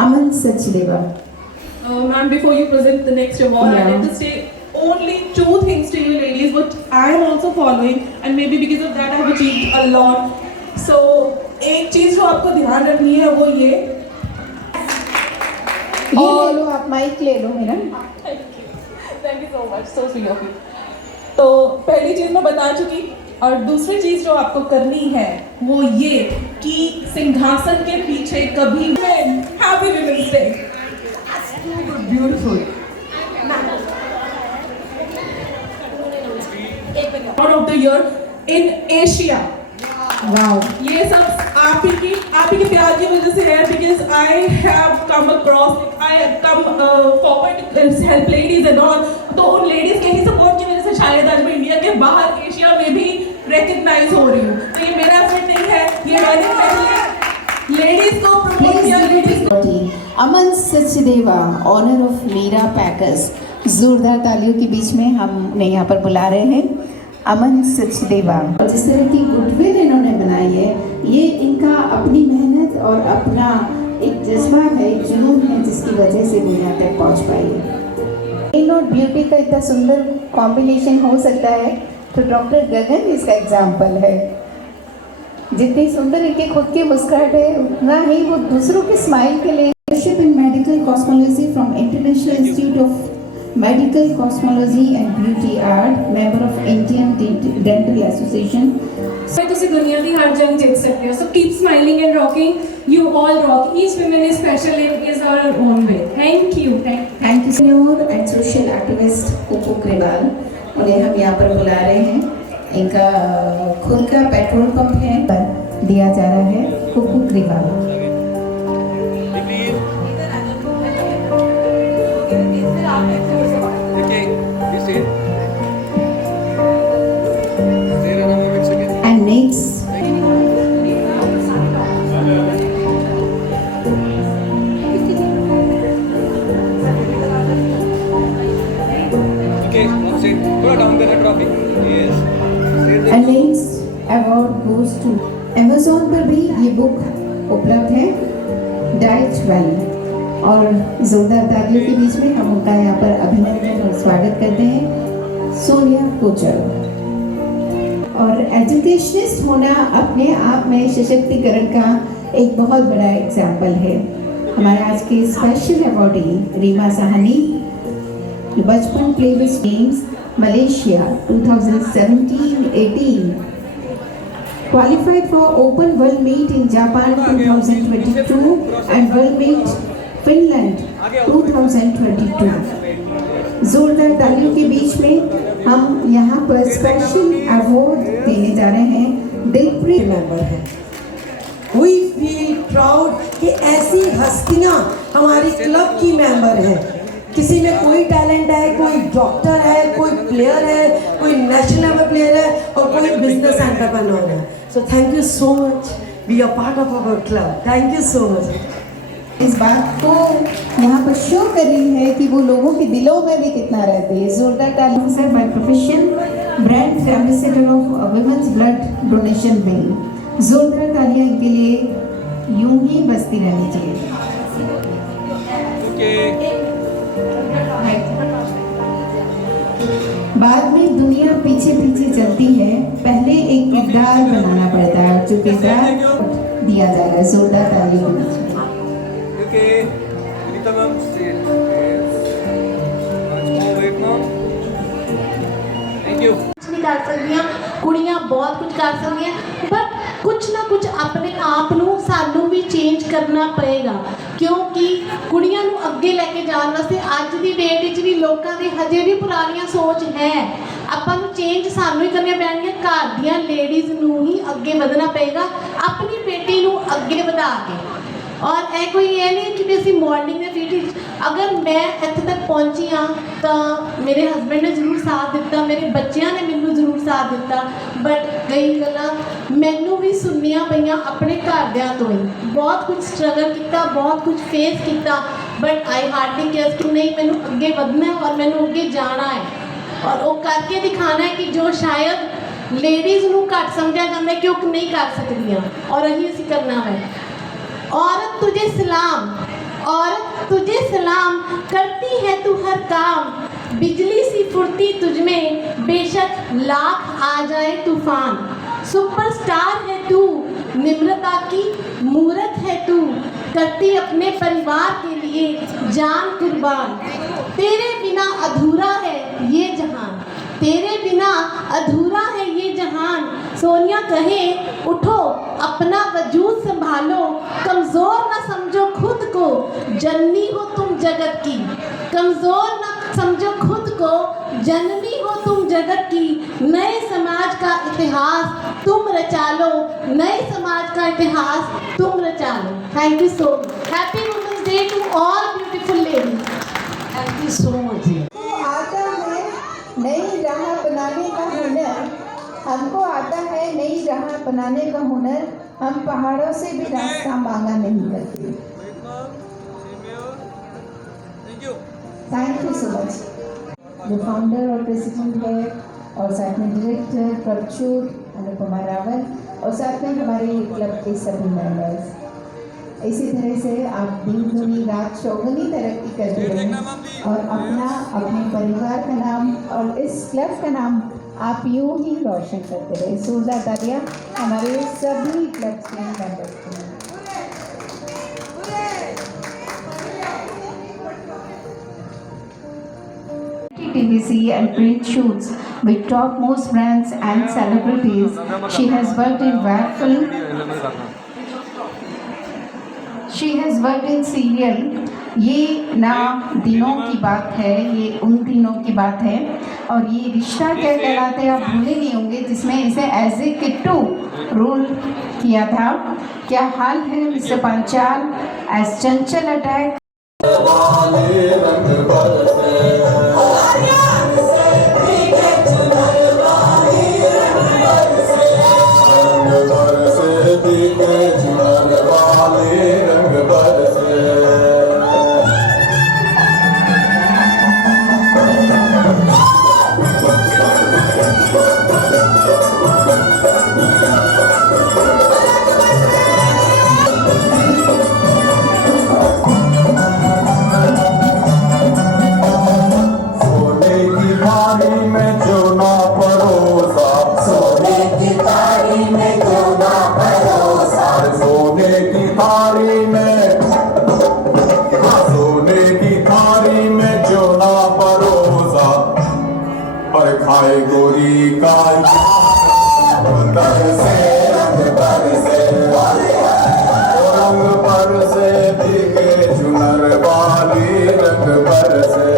Aman Sachdeva. Ma'am, before you present the next award, Yeah. I'd like to say only two things to you ladies, which I am also following, and maybe because of that I have achieved a lot. So, एक चीज जो आपको ध्यान रखनी है वो ये ये ले लो, आप माइक ले लो मेरा। Thank you so much, so sweet of you. तो पहली चीज मैं बता चुकी, और दूसरी चीज जो आपको करनी है वो ये कि सिंहासन के पीछे कभी happy women's day. Beautiful. Award of the year in Asia। Wow. ये सब आप ही के प्यार की वजह से है, because I have come across, I come forward to help ladies and all। तो उन ladies के ही सपोर्ट की वजह से शायद आज मैं इंडिया के बाहर एशिया में भी रिकग्नाइज हो रही हूँ। तो ये मेरा एफर्ट नहीं है, ये मैंने पहले लेडीज को प्रमोट किया, लेडीज को। Aman Sachdeva, owner of Meera Packers. जोरदार तालियों के बीच में हम उन्हें यहाँ पर बुला रहे हैं। अमन सचदेवा, और जिस तरह की गुडविल इन्होंने बनाई है, ये इनका अपनी मेहनत और अपना एक जज्बा है, एक जुनून है, जिसकी वजह से वो यहाँ तक पहुँच पाई है। इन और ब्यूटी का इतना सुंदर कॉम्बिनेशन हो सकता है, तो डॉक्टर गगन इसका एग्जाम्पल है। जितनी सुंदर इनके खुद की मुस्कुराहट है, उतना ही वो दूसरों के स्माइल के लिए। इन medical cosmology from international institute of Medical Cosmology and Beauty Art, member of Indian Dental Association. ਤੁਸੀਂ ਦੁਨੀਆ ਦੀ ਹਰ ਜੰਗ ਜਿੱਤ ਸਕਦੇ ਹੋ। So keep smiling and rocking. You all rock. Each woman is special in his or her own way. Thank you. Thank you, senior and social activist Koko Grewal. उन्हें हम यहाँ पर बुला रहे हैं। इनका खुद का पेट्रोल पंप है, पर दिया जा रहा है Koko Grewal. And next, and next award goes to Amazon पर भी ये बुक उपलब्ध है, डाइट वेल। और जोरदार तालियों के बीच में हम उनका यहाँ पर अभिनंदन और स्वागत करते हैं, सोनिया कोचर। और एजुकेशनिस्ट होना अपने आप में सशक्तिकरण का एक बहुत बड़ा एग्जाम्पल है। हमारे आज के स्पेशल अवॉर्डी रीमा साहनी, बचपन playlist games Malaysia 2017-18, qualified for Open World Meet in Japan 2022 and World Meet Finland 2022। जोरदार तालियों के बीच में हम यहाँ पर स्पेशल अवार्ड देने जा रहे हैं। दिलप्रीत मेंबर है। We feel proud कि ऐसी हस्तियाँ हमारी क्लब की मेंबर हैं। किसी में कोई टैलेंट है, कोई डॉक्टर है, कोई प्लेयर है, कोई नेशनल लेवल प्लेयर है, और कोई बिजनेस एंटरप्रेन्योर है। So thank you so much, be a part of our club. Thank you so much. इस बात को यहाँ पर शो कर रही है कि वो लोगों के दिलों में भी कितना रहती है। जोरदार तालियों से by profession brand ambassador of women's blood donation wing. जोरदार तालियां इनके लिए यूं ही बजती रहनी चाहिए। बाद में दुनिया पीछे पीछे चलती है, पहले एक किरदार बनाना पड़ता है, जो किरदार दिया जा रहा है। जोरदार तालियों के बीच में। नहीं कर सकदियां, कुड़ियां बहुत कुछ कर सकदियां, पर कुछ ना कुछ अपने आप ਨੂੰ ਸਾਨੂੰ ਵੀ ਚੇਂਜ ਕਰਨਾ ਪਏਗਾ, ਕਿਉਂਕਿ ਕੁੜੀਆਂ ਨੂੰ ਅੱਗੇ ਲੈ ਕੇ ਜਾਣ ਵਾਸਤੇ ਅੱਜ ਦੀ ਡੇਟ ਵਿੱਚ ਵੀ ਲੋਕਾਂ ਦੀ ਹਜੇ ਵੀ ਪੁਰਾਣੀਆਂ ਸੋਚ ਹੈ। ਆਪਾਂ ਨੂੰ ਚੇਂਜ ਸਾਨੂੰ ਹੀ ਕਰਨੀਆਂ ਪੈਣਗੀਆਂ। ਘਰ ਦੀਆਂ ਲੇਡੀਜ਼ ਨੂੰ ਹੀ ਅੱਗੇ ਵਧਣਾ ਪਏਗਾ, ਆਪਣੀ ਬੇਟੀ ਨੂੰ ਅੱਗੇ ਵਧਾ ਕੇ। और ए कोई ये नहीं कि ਅਸੀਂ मॉर्निंग में फीट अगर मैं इत्थे तक पहुंची हाँ तो मेरे हस्बैंड ने जरूर साथ दिता, मेरे बच्चों ने मैनू जरूर साथ दिता, बट कई गल्लां मैनू भी सुननियां पईयां अपने घरदियां तो ही। बहुत कुछ स्ट्रगल किया, बहुत कुछ फेस किया, बट आई हार्डली केयर कि नहीं मैनू अगे बढ़ना है और मैनू अगे जाना है और वो करके दिखाना है कि जो शायद लेडीज़ नू घट समझा जाता है कि वो नहीं कर सकदियां और अहीं असीं करना है। औरत तुझे सलाम, और तुझे सलाम करती है तू हर काम, बिजली सी फुर्ती तुझमें बेशक लाख आ जाए तूफान। सुपरस्टार है तू, निम्रता की मूरत है तू, करती अपने परिवार के लिए जान कुर्बान। तेरे बिना अधूरा है ये जहान, तेरे बिना अधूरा है ये जहान। सोनिया कहे उठो अपना वजूद संभालो, कमज़ोर ना समझो खुद को, जननी हो तुम जगत की। कमज़ोर ना समझो खुद को, जननी हो तुम जगत की। नए समाज का इतिहास तुम रचा लो, नए समाज का इतिहास तुम रचा लो। Thank you so much. Happy women's day to all beautiful ladies. Thank you so much. आता है नई राह बनाने का हुनर, हमको आता है नई राह बनाने का हुनर। हम पहाड़ों से भी रास्ता मांगा नहीं करते। Thank you so much. जो फाउंडर और प्रेसिडेंट है और साथ में डायरेक्टर प्रचुर अनुपमा रावल और साथ में हमारे क्लब के सभी मेंबर्स। इसी तरह से आप दिन दूनी रात चौगुनी तरक्की करते रहें और अपने परिवार का नाम और इस क्लब का नाम आप यूँ ही रोशन करते रहे। जोरदार तालियां हमारे सभी क्लब के मेंबर्स के लिए। TVC and print shoots with topmost brands and celebrities. She has worked in Waffle. She has worked in serial. ये ना दिनों की बात है, ये उन दिनों की बात है। और ये रिश्ता क्या कहलाते आप भूले नहीं होंगे, जिसमें इसे एज ए किट्टू रोल किया था। क्या हाल है मिस्टर पांचाल एज चंचल अटैक। खाए गोरी का रंग पर से भीगे चुनर वाली रंग पर से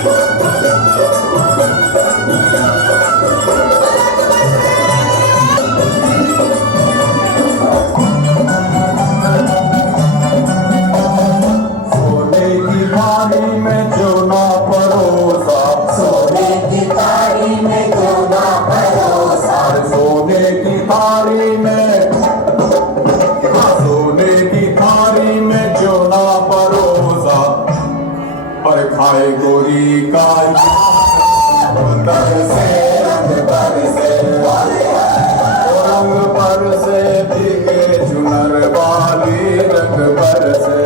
सोने की थाली में जो ना परोसा, सोने की थाली में जो ना परोसा, सोने की थाली में, सोने की थाली में जो ना परोसा, और खाए गोरी का बरसे रंग बरसे, रंग बरसे भीगे चुनर वाली रंग बरसे।